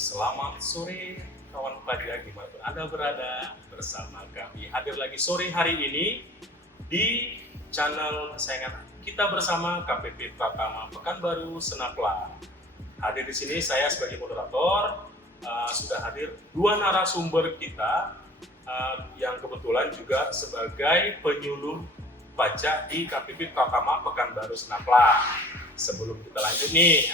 Selamat sore kawan pelajar dimanapun Anda berada, bersama kami hadir lagi sore hari ini di channel kesayangan kita bersama KPP Pratama Pekanbaru Senapla. Hadir di sini saya sebagai moderator, sudah hadir dua narasumber kita yang kebetulan juga sebagai penyuluh pajak di KPP Pratama Pekanbaru Senapla. Sebelum kita lanjut nih,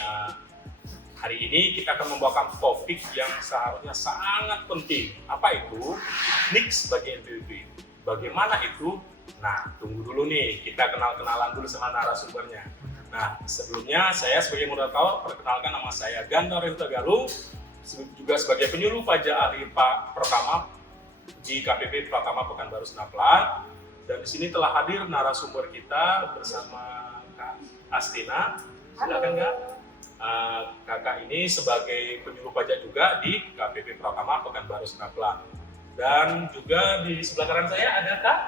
hari ini kita akan membawakan topik yang seharusnya sangat penting. Apa itu? NIK sebagai NPWP. Bagaimana itu? Nah, tunggu dulu nih, kita kenal-kenalan dulu sama narasumbernya. Nah, sebelumnya saya sebagai moderator, perkenalkan nama saya Ganda Renta Galung, juga sebagai penyuluh pajak ahli pertama di KPP Pratama Pekanbaru Senapla. Dan di sini telah hadir narasumber kita bersama Kak Astina. Silakan Kak. Kakak ini sebagai penyuluh pajak juga di KPP Pratama Pekanbaru Senapla. Dan juga di sebelah kanan saya ada Kak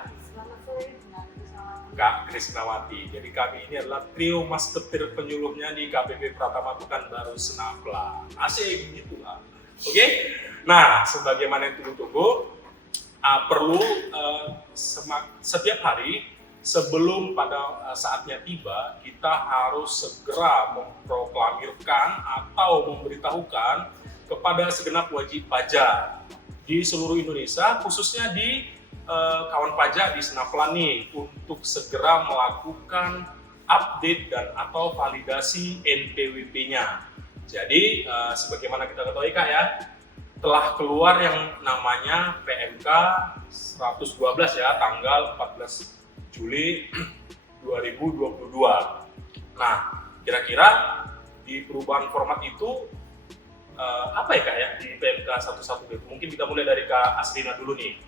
Kak Krisnawati. Jadi kami ini adalah trio mas ketir penyuluhnya di KPP Pratama Pekanbaru Senapla. Asik gitu lah. Oke. Nah, sebagaimana yang tunggu-tunggu, perlu setiap hari sebelum pada saatnya tiba, kita harus segera memproklamirkan atau memberitahukan kepada segenap wajib pajak di seluruh Indonesia, khususnya di kawan pajak di Senapla nih, untuk segera melakukan update dan atau validasi NPWP-nya. Jadi sebagaimana kita ketahui Kak ya, telah keluar yang namanya PMK 112 ya, tanggal 14 Juli 2022. Nah, kira-kira di perubahan format itu apa ya Kak ya di PMK 112? Mungkin kita mulai dari Kak Astina dulu nih.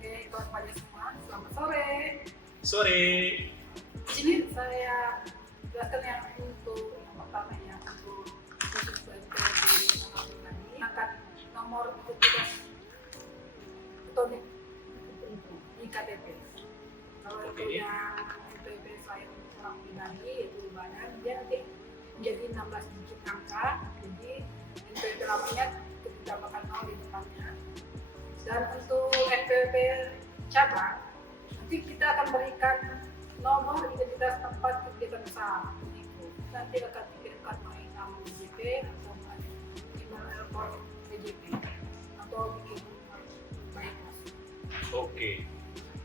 Oke, kawan pajak semua, selamat sore. Sore. Di sini saya jelaskan yang untuk yang pertama ya, untuk khusus bagi pribadi angkat nomor petugas elektronik di KTP. Kalau itu yang NPWP selain orang pribadi yaitu badan, dia nanti menjadi 16 digit angka. Jadi NPWP lamanya ditambahkan 0 di depannya. Dan untuk NPWP cabang, nanti kita akan berikan nomor identitas tempat kegiatan usaha. Nanti akan dikirimkan melalui nama BJP atau melalui email telepon BJP atau bikin baik. Oke.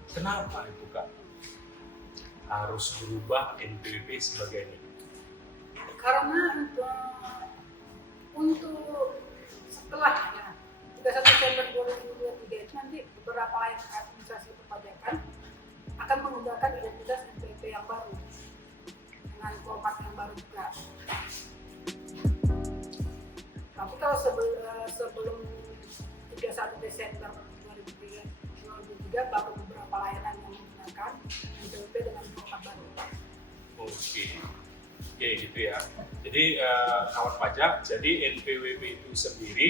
Kenapa itu Kak harus berubah NPWP sebagai ini? Karena untuk setelahnya 31 Desember 2023 itu nanti beberapa layanan administrasi perpajakan akan menggunakan identitas NPWP yang baru dengan format yang baru juga. Tapi kalau sebelum 31 Desember 2023 baru beberapa layanan yang menggunakan NPWP dengan format baru. Oke, gitu ya. Jadi kawan pajak, jadi NPWP itu sendiri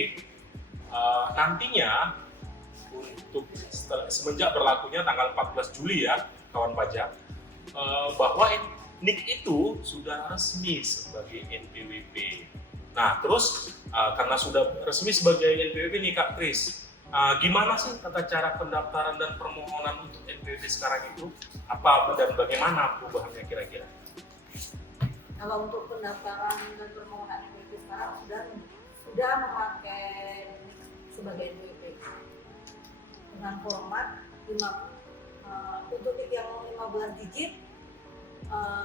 nantinya untuk semenjak berlakunya tanggal 14 Juli ya kawan pajak, bahwa NIK itu sudah resmi sebagai NPWP. Nah terus karena sudah resmi sebagai NPWP nih Kak Kris, gimana sih tata cara pendaftaran dan permohonan untuk NPWP sekarang itu? Apa dan bagaimana perubahannya kira-kira? Kalau untuk pendaftaran dan permohonan NPWP sekarang sudah memakai sebagai NPWP dengan format untuk NIK yang 15 digit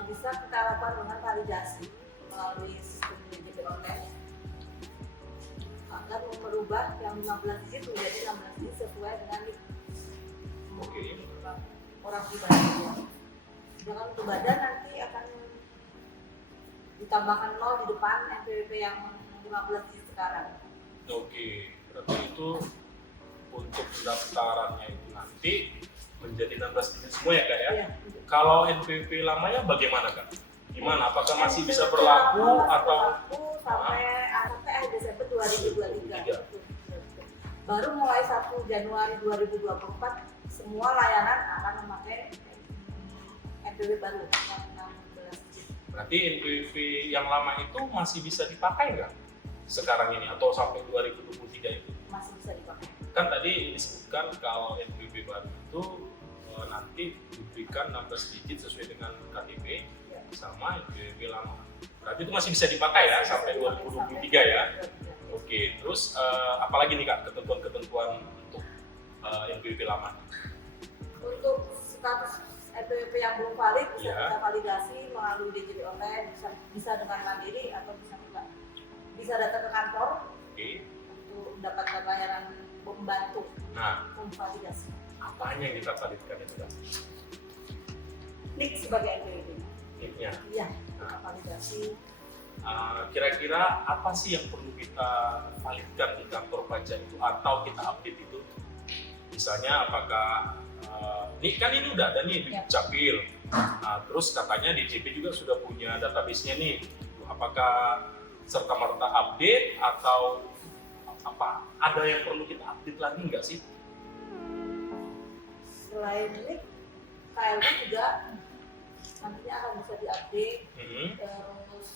bisa kita lakukan dengan validasi melalui sistem BJP online dan merubah yang 15 digit menjadi 16 digit sesuai dengan NIK orang pribadi. Dengan untuk badan nanti akan ditambahkan 0 di depan NPWP yang 15 digit sekarang. Oke, berarti itu untuk pendaftarannya itu nanti menjadi 16 digit semua ya Kak ya? Iya. Kalau NPWP lamanya bagaimana Kak? Gimana? Apakah masih bisa berlaku atau? Sampai akhir Desember 2023. Baru mulai 1 Januari 2024 semua layanan akan memakai NPWP baru yang 16 digit. Berarti NPWP yang lama itu masih bisa dipakai nggak? sekarang ini atau sampai 2023 itu? Masih bisa dipakai. Kan tadi disebutkan kalau NPWP baru itu nanti diberikan 16 digit sesuai dengan KTP sama NPWP lama. Berarti itu masih bisa dipakai ya sampai 2023 ya? Oke, terus apalagi nih Kak ketentuan-ketentuan untuk NPWP lama? Untuk status NPWP yang belum valid bisa Ya. kita validasi melalui DJP online, bisa dengan mandiri atau bisa datang ke kantor Oke. untuk mendapatkan layanan membantu Nah, memvalidasi. apanya yang kita validkan itu Kak? NIK sebagai NPWP. NIK-nya. Iya, kita validasi. Kira-kira apa sih yang perlu kita validkan di kantor pajak itu atau kita update itu? Misalnya apakah ini udah ada nih di Ya. Capil. Terus katanya di JP juga sudah punya database-nya nih. Apakah serta merta update atau apa? Ada yang perlu kita update lagi nggak sih? Selain NIK, KLB juga nantinya akan bisa diupdate. Hmm. Terus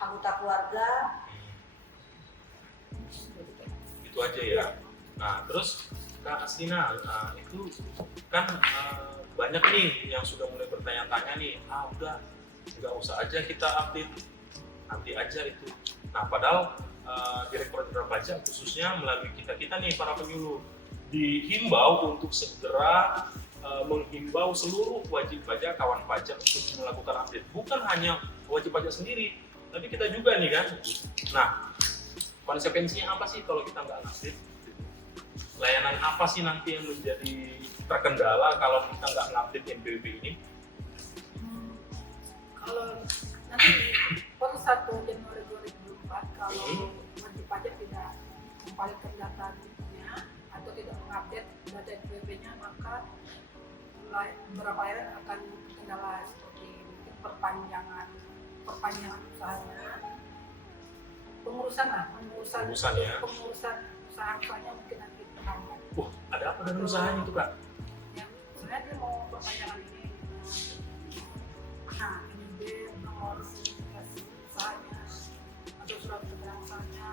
anggota keluarga. Itu aja ya. Nah, terus Kak Astina, itu kan banyak nih yang sudah mulai bertanya-tanya nih, udah nggak usah aja kita update, nanti aja itu. Nah, padahal Direktorat Jenderal Pajak khususnya melalui kita nih para penyuluh dihimbau untuk segera menghimbau seluruh wajib pajak, kawan pajak untuk melakukan update. Bukan hanya wajib pajak sendiri, tapi kita juga nih kan. Nah, konsekuensinya apa sih kalau kita nggak update? Layanan apa sih nanti yang menjadi terkendala kalau kita nggak ngupdate NPWP ini? Kalau nanti per 1 Januari 2024 kalau wajib pajak tidak memvalidkan datanya atau tidak mengupdate data NPWP-nya, maka beberapa layanan akan terkendala seperti mungkin perpanjangan usahanya, pengurusan ya. pengurusan usaha-usahanya mungkin nanti terhambat. Ada apa dengan usahanya itu Kak? Ya, sebenarnya dia mau perpanjangan ini, NIB, nomor usahanya atau surat keterangan usahanya,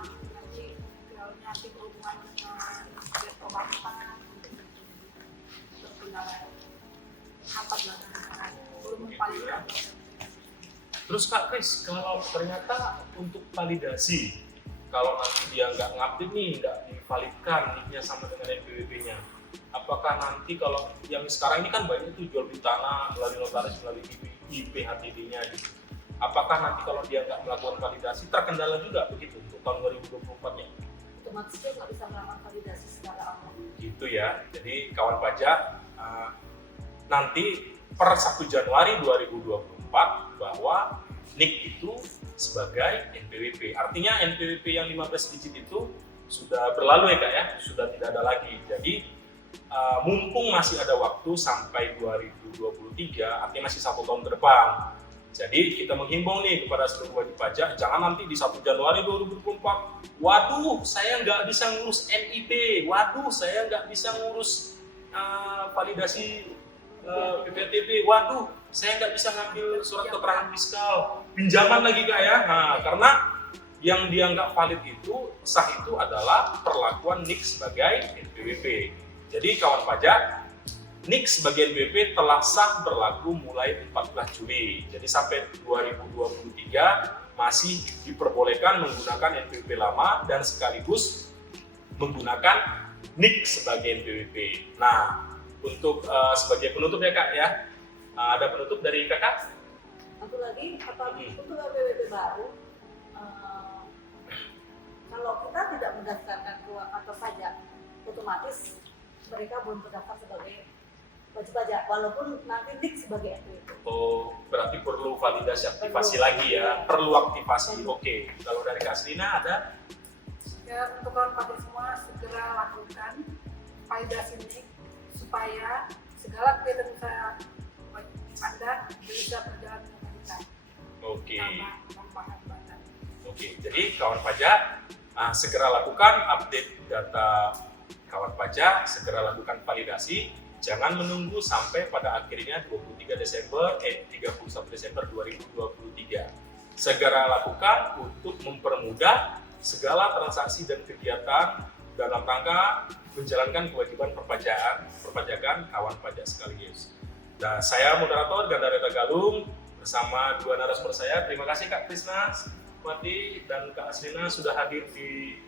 nanti berhubungan dengan pihak perbankan, terkendala hampat lah belum memvalidkan. Terus Kak Kris, kalau ternyata untuk validasi, kalau nanti dia nggak ngupdate nih, nggak divalidkan NIK-nya sama dengan NPWP-nya, apakah nanti kalau yang sekarang ini kan banyak tuh jual beli tanah melalui notaris, melalui IPHTD-nya gitu. Apakah nanti kalau dia nggak melakukan validasi terkendala juga begitu untuk tahun 2024-nya? Otomatis dia nggak bisa melakukan validasi secara online. Gitu ya. Jadi kawan pajak nanti per 1 Januari 2024 bahwa NIK itu sebagai NPWP. Artinya NPWP yang 15 digit itu sudah berlalu ya Kak ya, sudah tidak ada lagi. Jadi mumpung masih ada waktu sampai 2023, artinya masih 1 tahun ke depan. Jadi kita menghimbau nih kepada seluruh wajib pajak, jangan nanti di 1 Januari 2024, waduh saya nggak bisa ngurus NIP, waduh saya nggak bisa ngurus validasi PPTB, waduh saya nggak bisa ngambil surat keterangan fiskal, pinjaman lagi Kak ya. Nah, karena yang dianggap valid itu, sah itu adalah perlakuan NIK sebagai NPWP. Jadi kawan pajak, NIK sebagai NPWP telah sah berlaku mulai 14 Juli. Jadi sampai 2023 masih diperbolehkan menggunakan NPWP lama dan sekaligus menggunakan NIK sebagai NPWP. Nah, untuk sebagai penutup ya Kak ya, ada penutup dari Kakak? Satu lagi, untuk NPWP baru, kalau kita tidak mendaftarkan ke kantor pajak, otomatis mereka belum terdaftar sebagai wajib pajak, walaupun nanti NIK sebagai NPWP. Oh, berarti perlu validasi aktivasi lagi ya, perlu aktivasi. Oke, kalau dari Kak Astina ada? Ya, untuk kawan pajak semua segera lakukan validasi NIK supaya segala kegiatan usaha Anda bisa berjalan dengan lancar. Oke. Tanpa hambatan. Oke, jadi kawan pajak segera lakukan update data kawan pajak, segera lakukan validasi, jangan menunggu sampai pada akhirnya 31 Desember 2023. Segera lakukan untuk mempermudah segala transaksi dan kegiatan dalam rangka menjalankan kewajiban perpajakan kawan pajak sekalian. Dan saya moderator Gandareta Galung bersama dua narasumber saya. Terima kasih Kak Krisna Mati dan Kak Aslina sudah hadir di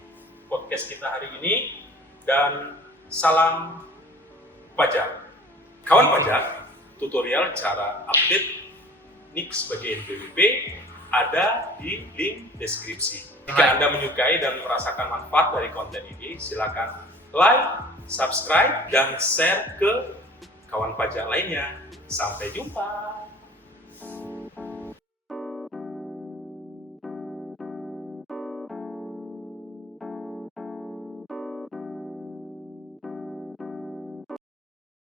podcast kita hari ini. Dan salam pajak. Kawan pajak, tutorial cara update NIK sebagai NPWP ada di link deskripsi. Jika Anda menyukai dan merasakan manfaat dari konten ini, silakan like, subscribe, dan share ke kawan pajak lainnya. Sampai jumpa.